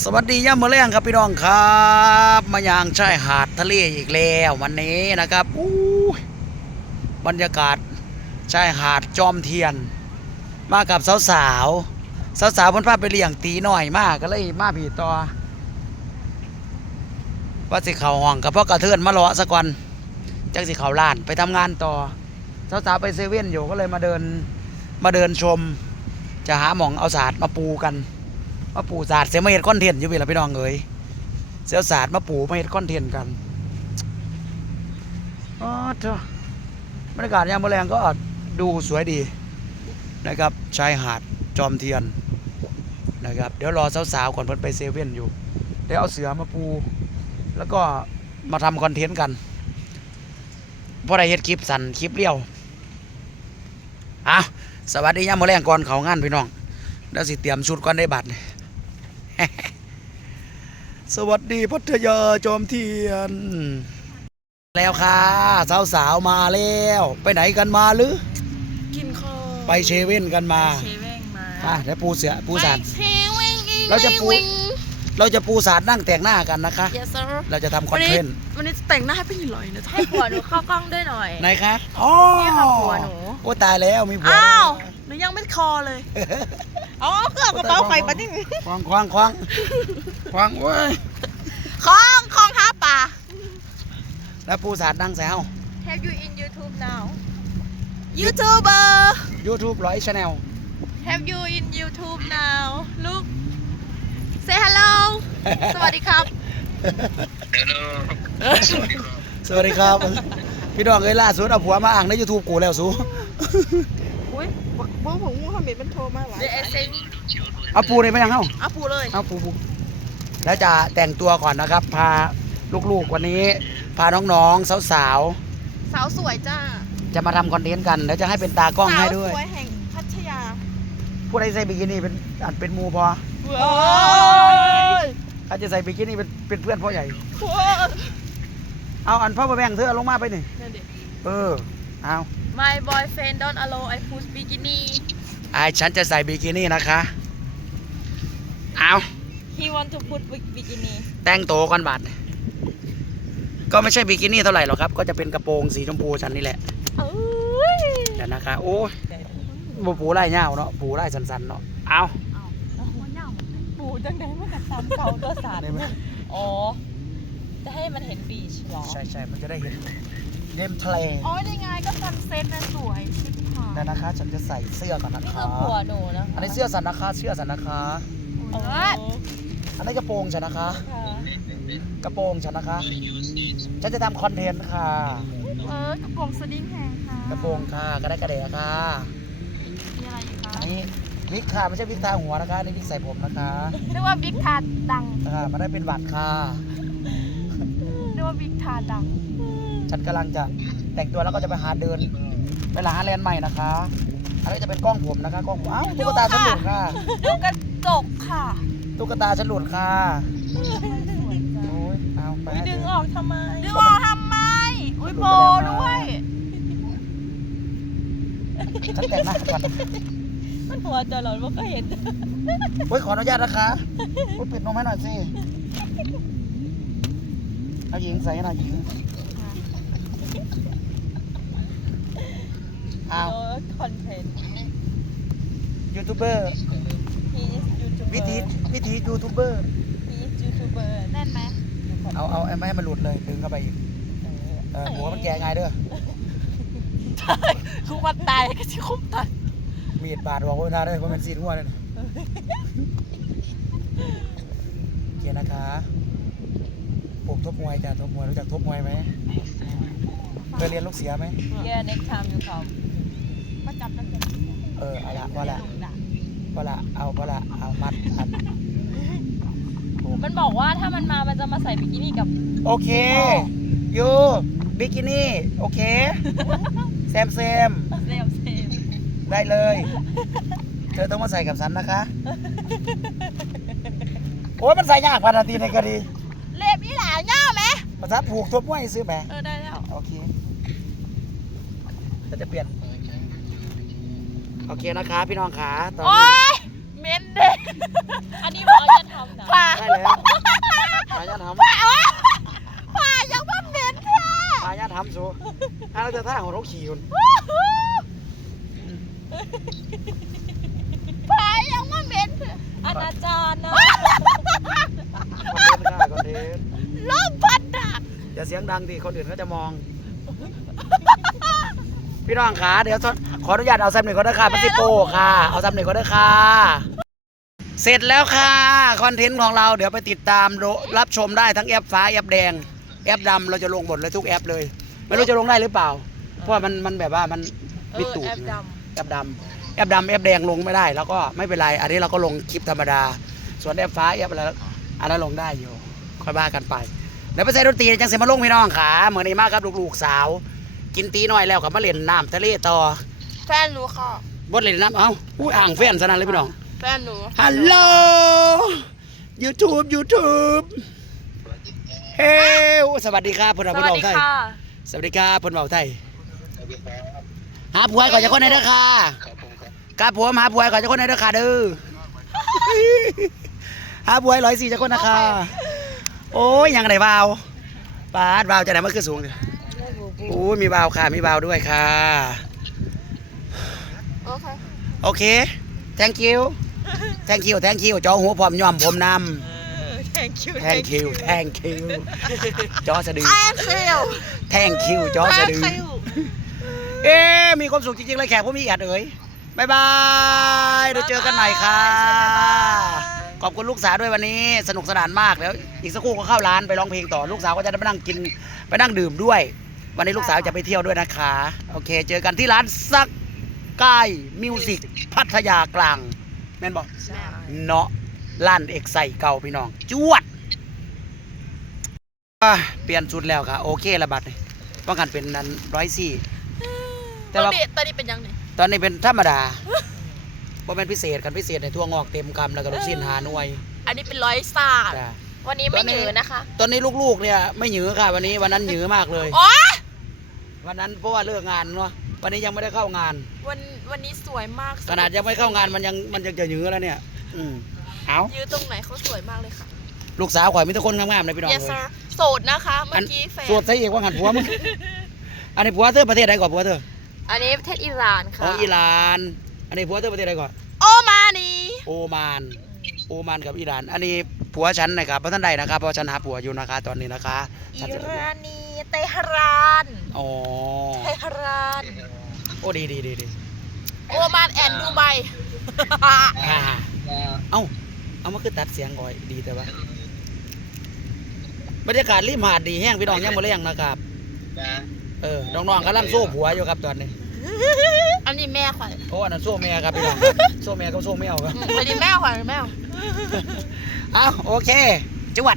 สวัสดีย่ามมะแรงครับพี่น้องครับ มาอย่างชายหาดทะเลอีกแล้ววันนี้นะครับอู้บรรยากาศชายหาดจอมเทียน มากับสาวสาวสาวสาวเพิ่นพาไปเลี้ยงตีหน่อยมากก็เลยมาผีต่อว่าสิเขาห้องกับพ่อกระเทือนมาเลาะสักวันจังสิเขาล้านไปทำงานต่อสาวสาวไปเซเว่นอยู่ก็เลยมาเดินมาเดินชม จะหาหมองเอาศาสตร์มาปูกัน มาปูศาสตร์เสียมาเฮ็ดคอนเทนต์อยู่พี่ละพี่น้องเอ๋ยเสียศาสตร์มาปูมาเฮ็ดคอนเทนต์กันอ๋อเถอะบรรยากาศยามมื้อแรงก็ดูสวยดีนะครับชายหาดจอมเทียนนะครับเดี๋ยวรอสาวๆก่อนเพิ่นไปเซเว่นอยู่เดี๋ยวเอาเสือมาปู แล้วก็มาทำคอนเทนต์กันเพราะได้เฮ็ดคลิปสั้นคลิปเรียวอะสวัสดียามมื้อแรงก่อนเขางานพี่น้องเดี๋ยวสิเตรียมชุดก่อนได้บัตร สวัสดีพัทยาจอมเทียน แล้วค่ะ สาวสาวๆมาแล้ว ไปไหนกันมาหรือ กินคอไปเชเว่นกันมาเชเว่งมาอะเดี๋ยวปูเสือปูสาดไปเชเว่งอีกเราจะปูวิ่งเราจะปูสาดนั่งแต่งหน้ากันนะคะ yes sir เราจะทำคอนเทนต์วันนี้จะแต่งหน้าให้พี่หลอยนะให้ผัวหนูเข้ากล้องด้วยหน่อยไหนคะอ๋อนี่ค่ะผัวหนูโอ้ตายแล้วมีผัวอ้าวแล้วหนูยังไม่คอเลย อ๋อเครื่องกระเป๋าไฟปะนี่ควางควางควางควางเว้ยคล้องคล้องห้าป่าแล้วปูสาดนั่งแซว Have you in YouTube now ยูทูบเบอร์ YouTube ร้อยชาแนล Have you in YouTube now Look Say hello สวัสดีครับสวัสดีครับ พี่น้องเอ้ยล่าสุดเอาผัวมาอ่างใน YouTube กูแล้วสู อุ้ยบ้องผมมูฮัมหมัดมันโทรมาหลาย The SM เอาปูเลยไหมยังเฮ้าเอาปูเลยเอาปูปูแล้วจะแต่งตัวก่อนนะครับ พาลูกๆวันนี้ พาน้องๆสาวสาวสวยจ้าๆจะมาทำคอนเทนต์กัน แล้วจะให้เป็นตากล้องให้ด้วย สาวสวยแห่งพัทยาผู้ใดใส่บิกินี่เป็นอันเป็นหมูพอโอ้ยเขาจะใส่บิกินี่เป็นเป็นเพื่อนพ่อใหญ่โอ้ยเอาอันพ่อมาแบ่งเธอเอาลงมาไปนี่นั่นดิเออ เอา My boyfriend don't allow I push bikini ไอฉันจะใส่บิกินี่นะคะ เอา He want to put bikini แต่งโตวก่อนบาดก็ไม่ใช่บิกินี่เท่าไหร่หรอกครับ ก็จะเป็นกระโปรงสีชมพูฉันนี่แหละเอ้ยเดี๋ยวนะคะ โอ้ยบปูไล่เงาวเนาะปูไล่สันๆเนาะ เอาปูจังไดมันกับซ้ำเก่าตัวสารได้ไหมอ๋อ จะให้มันเห็นบีชเหรอ ใช่ใช่มันจะได้เห็น เดมทะเลอ๋อนี่ไงก็ซันเซ็ตนะสวยชิบหายแต่นะคะ ฉันจะใส่เสื้อก่อนนะนี่คะคือผัวหนูนะอันนี้เสื้อสันนะคะเสื้อสันนะคะ โอ้ยอันนี้กระโปรงฉันนะคะ ค่ะกระโปรงฉันนะคะ ฉันจะทำคอนเทนต์ค่ะ เออกระโปรงสดิ้งแหงค่ะกระโปรงค่ะกระได้กระเดะค่ะ มีอะไรอีกคะอันนี้วิกค่ะไม่ใช่วิกทาหัวนะคะอันนี่วิกใส่ผมนะคะนึกว่าบิ๊กทาดัง อ่ามาได้เป็นบัตรค่ะนึกว่าบิ๊กทาดัง ฉันกำลังจะแต่งตัวแล้วก็จะไปหาเดิน ไปหาแลนด์ใหม่นะคะอันนี้จะเป็นกล้องผมนะคะกล้องผมอ้าวตุ๊กตาฉันหลุดค่ะดูกระจกค่ะตุ๊กตาฉันหลุดค่ะโอ้ยเอาไปให้ดึงเธออกทำไม ดึงออกทำไม อุ้ยโบด้วย ฉันแต่งหน้าก่อนมันหัวจะหลอนว่าก็เห็น โอ้ยขออนุญาตนะคะโอ้ยปิดนมให้หน่อยสิเอาหญิงใส่ให้หน่อยหญิงเอาโน้ตคอนเทนต์ยูทูบเบอร์ he is YouTuber วิธีวิธียูทูบเบอร์ he is YouTuber แน่นไหมเอาเอาไม่ให้มันหลุดเลยดึงเข้าไปอีกเออหัวมันแก่ไงายเด้อทุกวันตายก็ชิคุ้มตายมีดบาดบอกว่านาเด้อเพราะมันซีนหัวเลยนะโอเคนะคะผมทบมวยจ้ะทบมวยรู้จักทบมวยไหมเคยเรียนลูกเสือไหม yeah next time you come มาจับตั้งแต่ เออเอา ละว่าละว่าละเอาว่าละเอามัดอันมันบอกว่าถ้ามันมา มันจะมาใส่บิกินี่กับ โอเคยูบิกินี่ โอเคแซมแซมเซมเซมได้เลย เธอต้องมาใส่กับฉันนะคะ โอ้ยมันใส่ยากพันนาทีในกะดีเล็บอีหลาเง่าไหมภาษาผูกทบมวยซื้อไหมเออได้แล้ว โอเคเราจะเปลี่ยน โอเคนะคะพี่น้องขาตอนโอ๊นี้ยเมนเด็กอันนี้บอกจะทำนะผ่าได้แล้วพายาทำผ่ายังว่าเหม็นแท้พายาทำสูถ้าเราจะท่าของเราขี่คนผ่ายังว่าเหม็นแท้อนาจารนะคอนเทนต์ค่ะคอนเทนต์ลมพัดดักอย่าเสียงดังดิคนอื่นเขาจะมอง พี่น้องขาเดี๋ยวขออนุญาตเอาซัมเน็ตก็ได้ค่ะพัสซิโปค่ะ เอาซัมเน็ตก็ได้ค่ะ เสร็จแล้วค่ะคอนเทนต์ของเราเดี๋ยวไปติดตามดูรับชมได้ทั้งแอปฟ้าแอปแดง แอปดำเราจะลงหมดเลยทุกแอปเลย ไม่รู้จะลงได้หรือเปล่า เพราะว่ามันมันแบบว่ามันเอมีอตูดแอปดแอปดำแอปดำแอปแดงลงไม่ได้ แล้วก็ไม่เป็นไร อันนี้เราก็ลงคลิปธรรมดา ส่วนแอปฟ้าแอปอะไรอันนั้นลงได้อยู่ ค่อยว่ากันไปเดี๋ยวไปใส่ดนตรีจังเสมาลงพี่น้องขาเหมือนนี้มากครับลูกๆสาว กินตีน้อยแล้วกับมาเล่นน้ำทะเลต่อแฟนหนูค่ะ บดเล่นน้ำเอ้าอู้อ่างแฟนสนั่นเลยพี่น้อง แฟนหนูฮัลโหล YouTube YouTube เฮ้ยสวัสดีครับเพื่อนำเราสเพื่อนวัสเราดีไทยค่ะ สวัสดีครับเพื่อนเราไทยหาผัวก่อนจะคนไหนเด้อค่ะครับผมหาผัวก่อนจะคนไหนเด้อค่ะเด้อหาผัวร้อยสี่จะคนนะคะโอ้ยยังไงวาวปาดวาวจะไหนมันคือสูงเนี่ย โอ้ยมีวาวค่ะ มีวาวด้วยค่ะโอเคโอเค thank you thank you thank you จอหัวพร้อมย่อมผมนำ thank you thank you thank you จอสะดือแอนเซล thank you จอสะดือ เอ๊ะมีความสุขจริงๆเลยแขกผู้มีเอียดเอ๋ยบายบายเดี๋ยวเจอกันใหม่ค่ะ ขอบคุณลูกสาวด้วยวันนี้ สนุกสนานมากแล้ว อีกสักครู่ก็เข้าร้านไปร้องเพลงต่อลูกสาวก็จะได้ไปนั่งกินไปนั่งดื่มด้วย วันนี้ลูกสาวจะไปเที่ยวด้วยนะคะ โอเค เจอกันที่ร้านสักกายมิวสิกพัทยากลาง แม่นบอกใช่เนาะร้านเอกใส่เก่าพี่น้อง จวดอะเปลี่ยนชุดแล้วค่ะ โอเคละบัดนี่ป้องกันเป็นนั้นร้อยสี่แต่ตอนว่านี้ตอนนี้เป็นยังไงตอนนี้เป็นธรรมดาบ่เป็นพิเศษกันพิเศษในทั่วงอกเต็มกำแล้วก็ลูกสิ้นหาหน่วย อันนี้เป็นร้อยศาสตร์จ้ะวันนี้ไม่หยือนะคะ ตอนนี้ลูกๆเนี่ยไม่หยือค่ะ วันนี้วันนั้นหยือมากเลยโอ๊ย วันนั้นเพราะว่าเลิกงานเนาะวันนี้ยังไม่ได้เข้างาน วันวันนี้สวยมากขนาดยังไม่เข้างานมันยังมันยังจะหยือแล้วเนี่ย อืมเอายืนตรงไหนเขาสวยมากเลยค่ะ ลูกสาวข่อยมีแต่คนงามๆเลยพี่น้อง yes เลย sir โสดนะคะเมื่อกี้แฟน สวดใส่เอกว่าหันผัวมึง อันนี้ผัวเธอประเทศใดก่อนผัวเธออันนี้ประเทศอิหร่านค่ะของอิหร่าน อันนี้ผัวเธอประเทศใดก่อน โอมานีโอมาน โอมานกับอิหร่าน อันนี้ ผัวฉันนะครับเพราะท่านใดนะครับเพราะฉันหาผัวอยู่นะคะตอนนี้นะคะอิฉันจะรานีเตหะรานอ๋อเตหะรานโอ้ดีดีดีดีโอมานแอนดูไบอ่าเอ้าเอามาคือตัดเสียงก่อยดีแต่ว่าบรรยากาศริมหาดดีแห้งพี่น้องยังบ่เลี้ยงนะครับเออน้องๆกำลังโซ่ผัวอยู่ครับตอนนี้ อันนี้แม่ขวัญโอ้อันนั้นโซ่แม่ครับพี่น้องครับโซ่แม่กับโซ่แม่เอาครับอันนี้แม่ขวัญแม่ เอาโอเคจวด